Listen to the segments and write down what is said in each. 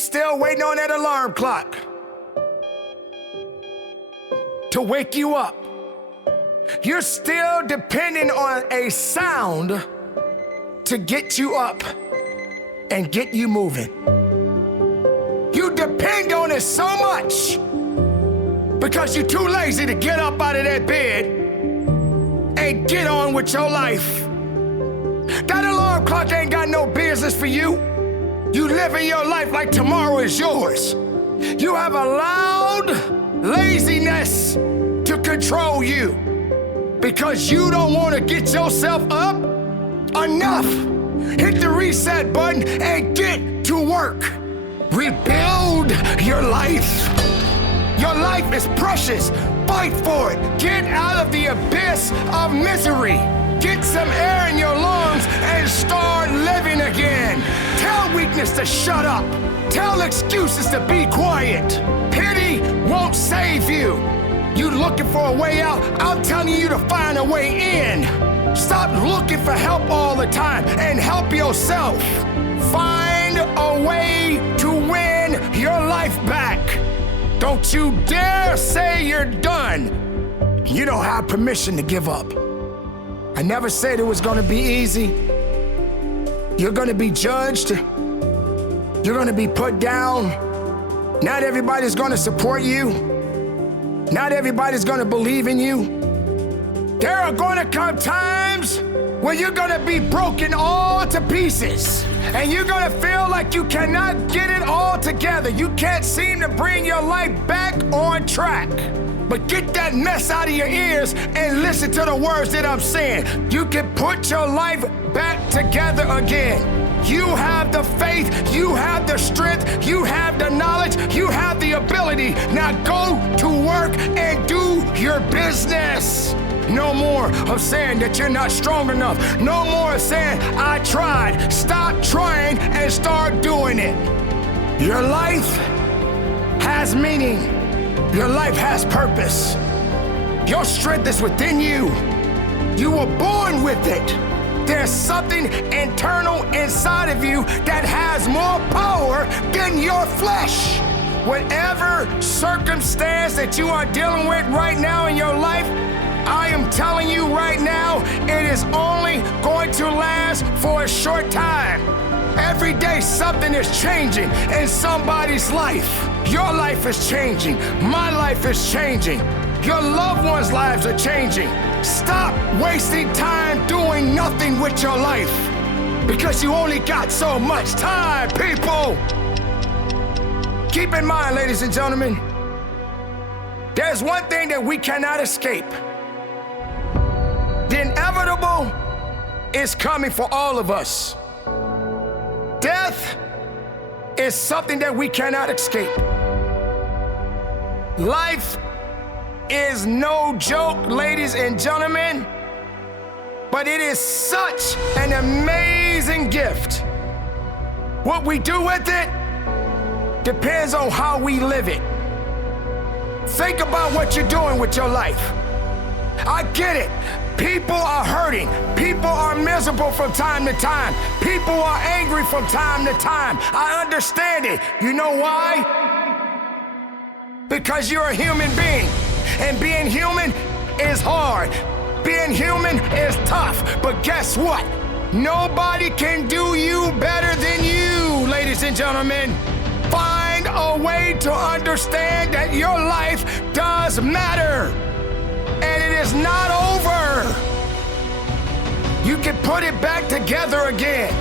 still waiting on that alarm clock to wake you up. You're still depending on a sound to get you up and get you moving. You depend on it so much because you're too lazy to get up out of that bed and get on with your life. That alarm clock ain't got no business for you. You living your life like tomorrow is yours. You have allowed laziness to control you because you don't want to get yourself up. Enough. Hit the reset button and get to work. Rebuild your life. Your life is precious. Fight for it. Get out of the abyss of misery. Get some air in your lungs and start living again. Tell weakness to shut up. Tell excuses to be quiet. Pity won't save you. You looking for a way out? I'm telling you to find a way in. Stop looking for help all the time and help yourself. Find a way to win your life back. Don't you dare say you're done. You don't have permission to give up. I never said it was gonna be easy. You're gonna be judged. You're gonna be put down. Not everybody's gonna support you. Not everybody's gonna believe in you. There are gonna come times when you're gonna be broken all to pieces. And you're gonna feel like you cannot get it all together. You can't seem to bring your life back on track. But get that mess out of your ears and listen to the words that I'm saying. You can put your life back together again. You have the faith, you have the strength, you have the knowledge, you have the ability. Now go to work and do your business. No more of saying that you're not strong enough. No more of saying, I tried. Stop trying and start doing it. Your life has meaning. Your life has purpose. Your strength is within you. You were born with it. There's something internal inside of you that has more power than your flesh. Whatever circumstance that you are dealing with right now in your life, I am telling you right now, it is only going to last for a short time. Every day something is changing in somebody's life. Your life is changing. My life is changing. Your loved ones' lives are changing. Stop wasting time doing nothing with your life because you only got so much time, people. Keep in mind, ladies and gentlemen, there's one thing that we cannot escape. The inevitable is coming for all of us. Death is something that we cannot escape. Life is no joke, ladies and gentlemen, but it is such an amazing gift. What we do with it depends on how we live it. Think about what you're doing with your life. I get it. People are hurting. People are miserable from time to time. People are angry from time to time. I understand it. You know why? Because you're a human being. And being human is hard. Being human is tough. But guess what? Nobody can do you better than you, ladies and gentlemen. Find a way to understand that your life does matter. And it is not over. You can put it back together again.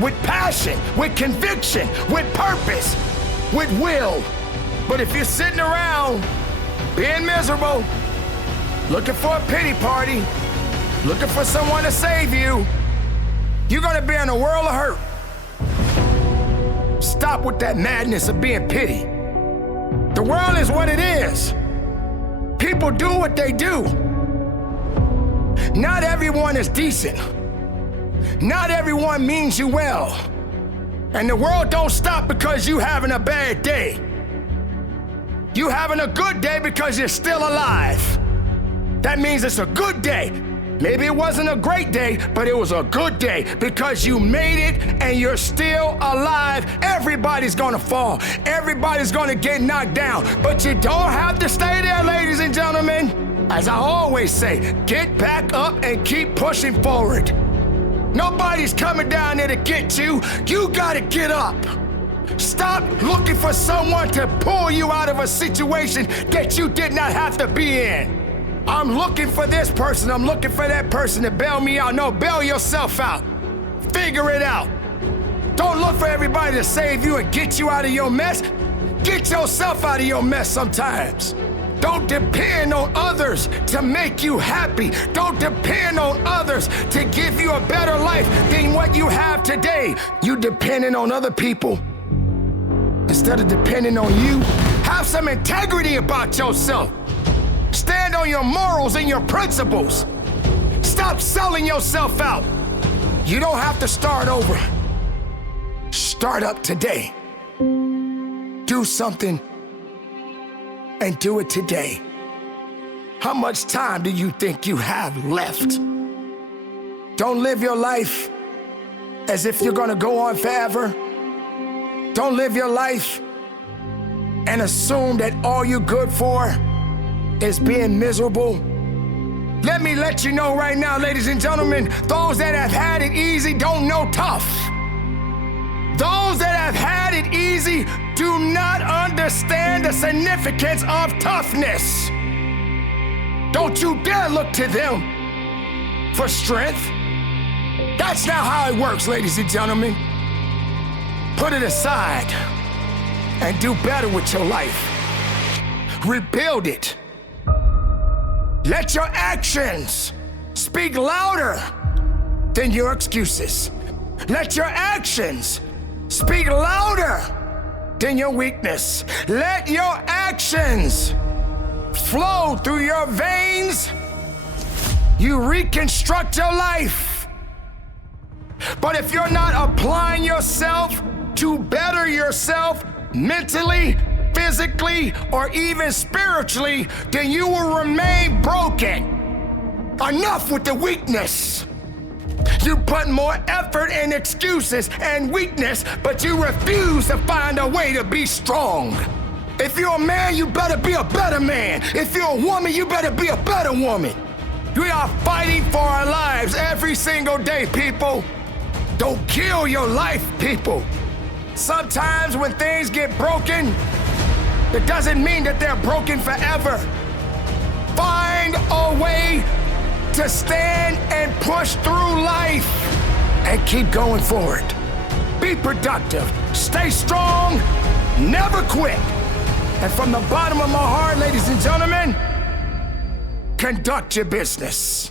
With passion, with conviction, with purpose, with will. But if you're sitting around being miserable, looking for a pity party, looking for someone to save you, you're gonna be in a world of hurt. Stop with that madness of being pity. The world is what it is. People do what they do. Not everyone is decent. Not everyone means you well. And the world don't stop because you having a bad day. You having a good day because you're still alive. That means it's a good day. Maybe it wasn't a great day, but it was a good day because you made it and you're still alive. Everybody's gonna fall. Everybody's gonna get knocked down. But you don't have to stay there, ladies and gentlemen. As I always say, get back up and keep pushing forward. Nobody's coming down there to get you. You gotta get up. Stop looking for someone to pull you out of a situation that you did not have to be in. I'm looking for this person, I'm looking for that person to bail me out. No, bail yourself out. Figure it out. Don't look for everybody to save you and get you out of your mess. Get yourself out of your mess sometimes. Don't depend on others to make you happy. Don't depend on others to give you a better life than what you have today. You depending on other people instead of depending on you. Have some integrity about yourself. Stand on your morals and your principles. Stop selling yourself out. You don't have to start over. Start up today. Do something and do it today. How much time do you think you have left? Don't live your life as if you're gonna go on forever. Don't live your life and assume that all you're good for is being miserable. Let me let you know right now, ladies and gentlemen, those that have had it easy don't know tough. Those that have had it easy do not understand the significance of toughness. Don't you dare look to them for strength. That's not how it works, ladies and gentlemen. Put it aside and do better with your life. Rebuild it. Let your actions speak louder than your excuses. Let your actions speak louder than your weakness. Let your actions flow through your veins. You reconstruct your life. But if you're not applying yourself to better yourself mentally, physically, or even spiritually, then you will remain broken. Enough with the weakness. You put more effort in excuses and weakness, but you refuse to find a way to be strong. If you're a man, you better be a better man. If you're a woman, you better be a better woman. We are fighting for our lives every single day, people. Don't kill your life, people. Sometimes when things get broken, it doesn't mean that they're broken forever. Find a way to stand and push through life and keep going forward. Be productive, stay strong, never quit. And from the bottom of my heart, ladies and gentlemen, conduct your business.